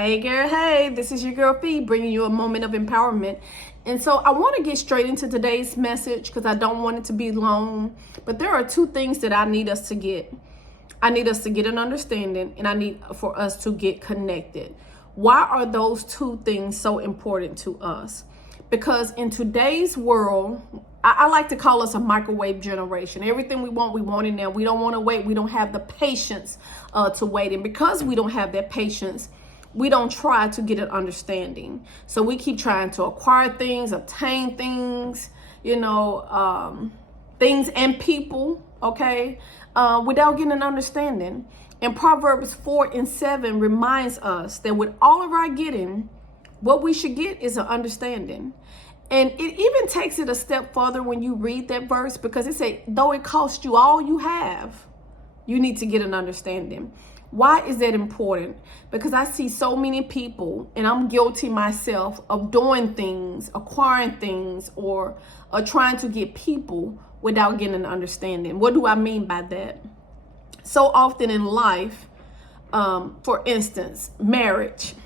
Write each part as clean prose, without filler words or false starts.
Hey girl, hey, this is your girl Fee bringing you a moment of empowerment. And so I want to get straight into today's message because I don't want it to be long. But there are two things that I need us to get. I need us to get an understanding, and I need for us to get connected. Why are those two things so important to us? Because in today's world, I like to call us a microwave generation. Everything we want it now. We don't want to wait. We don't have the patience to wait. And because we don't have that patience, we don't try to get an understanding. So we keep trying to acquire things, obtain things, things and people, without getting an understanding. And Proverbs 4:7 reminds us that with all of our getting, what we should get is an understanding. And it even takes it a step further when you read that verse, because it says, though it costs you all you have, you need to get an understanding. Why is that important? Because I see so many people, and I'm guilty myself, of doing things, acquiring things, or trying to get people without getting an understanding. What do I mean by that? So often in life, for instance, marriage.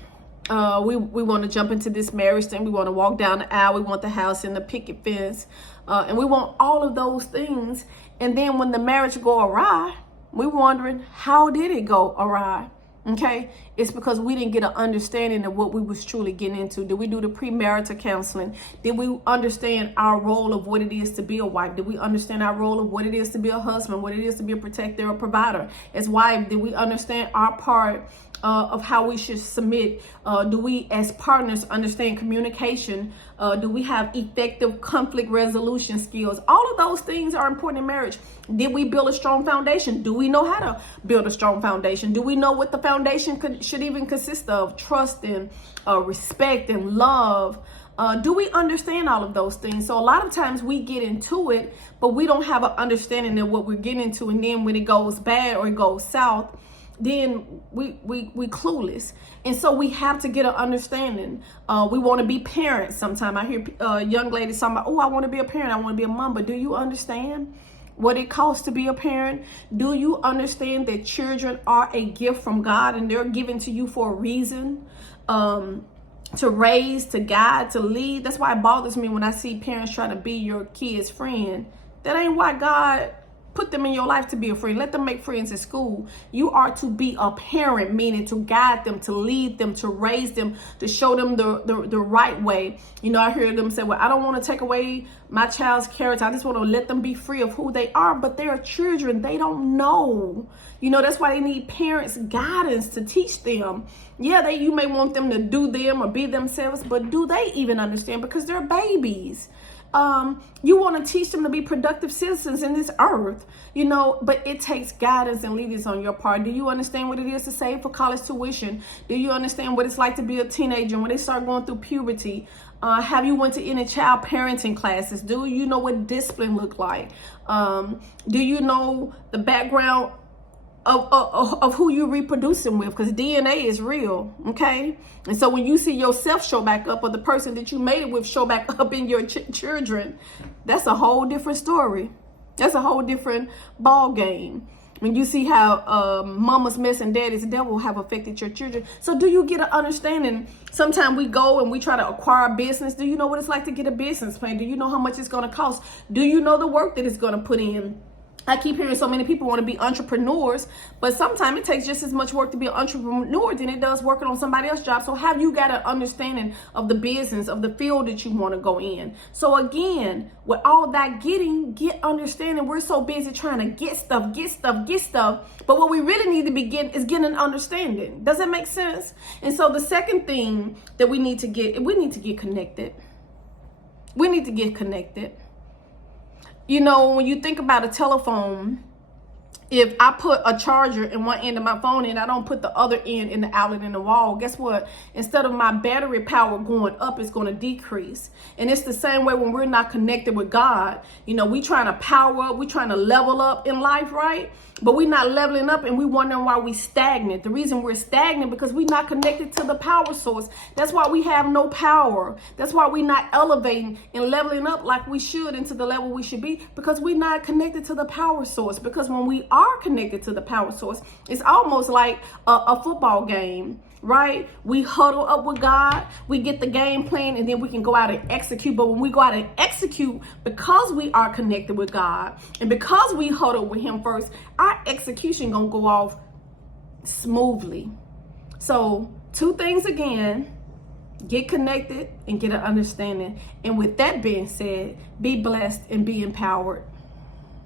We want to jump into this marriage thing. We want to walk down the aisle. We want the house and the picket fence. And we want all of those things. And then when the marriage go awry, we're wondering, how did it go awry? Okay, it's because we didn't get an understanding of what we was truly getting into. Did we do the premarital counseling? Did we understand our role of what it is to be a wife? Did we understand our role of what it is to be a husband, what it is to be a protector or provider? As wife, did we understand our part of how we should submit? Do we, as partners, understand communication? Do we have effective conflict resolution skills? All of those things are important in marriage. Did we build a strong foundation? Do we know how to build a strong foundation? Do we know what the foundation should even consist of? Trust and respect and love. Do we understand all of those things? So a lot of times we get into it, but we don't have an understanding of what we're getting into. And then when it goes bad or it goes south, then we clueless. And so we have to get an understanding. We want to be parents. Sometimes I hear young ladies talking about, oh, I want to be a parent. I want to be a mom. But do you understand what it costs to be a parent? Do you understand that children are a gift from God and they're given to you for a reason? To raise, to guide, to lead. That's why it bothers me when I see parents try to be your kid's friend. That ain't why God put them in your life, to be a friend. Let them make friends at school. You are to be a parent, meaning to guide them, to lead them, to raise them, to show them the right way. I hear them say, well, I don't want to take away my child's character. I just want to let them be free of who they are. But they're children. They don't know. That's why they need parents' guidance to teach them. Yeah, you may want them to do them or be themselves, but do they even understand? Because they're babies. You want to teach them to be productive citizens in this earth, but it takes guidance and leaders on your part. Do you understand what it is to save for college tuition? Do you understand what it's like to be a teenager when they start going through puberty? Have you went to any child parenting classes? Do you know what discipline look like? Do you know the background of who you're reproducing with? Because DNA is real, okay? And so when you see yourself show back up, or the person that you made it with show back up in your children, that's a whole different story. That's a whole different ball game. When you see how mama's mess and daddy's devil have affected your children. So do you get an understanding? Sometimes we go and we try to acquire a business. Do you know what it's like to get a business plan? Do you know how much it's going to cost? Do you know the work that it's going to put in? I keep hearing so many people want to be entrepreneurs, but sometimes it takes just as much work to be an entrepreneur than it does working on somebody else's job. So have you got an understanding of the business, of the field that you want to go in? So again, with all that get understanding. We're so busy trying to get stuff. But what we really need to be getting is getting an understanding. Does that make sense? And so the second thing that we need to get connected. We need to get connected. When you think about a telephone, if I put a charger in one end of my phone and I don't put the other end in the outlet in the wall, guess what? Instead of my battery power going up, it's going to decrease. And it's the same way when we're not connected with God. We trying to power up, we trying to level up in life, right? But we're not leveling up, and we wondering why we stagnant. The reason we're stagnant because we're not connected to the power source. That's why we have no power. That's why we're not elevating and leveling up like we should into the level we should be, because we're not connected to the power source. Because when we are connected to the power source, it's almost like a football game, right? We huddle up with God, we get the game plan, and then we can go out and execute. But when we go out and execute, because we are connected with God and because we huddle with him first, our execution gonna go off smoothly. So 2 things again: get connected and get an understanding. And with that being said, be blessed and be empowered.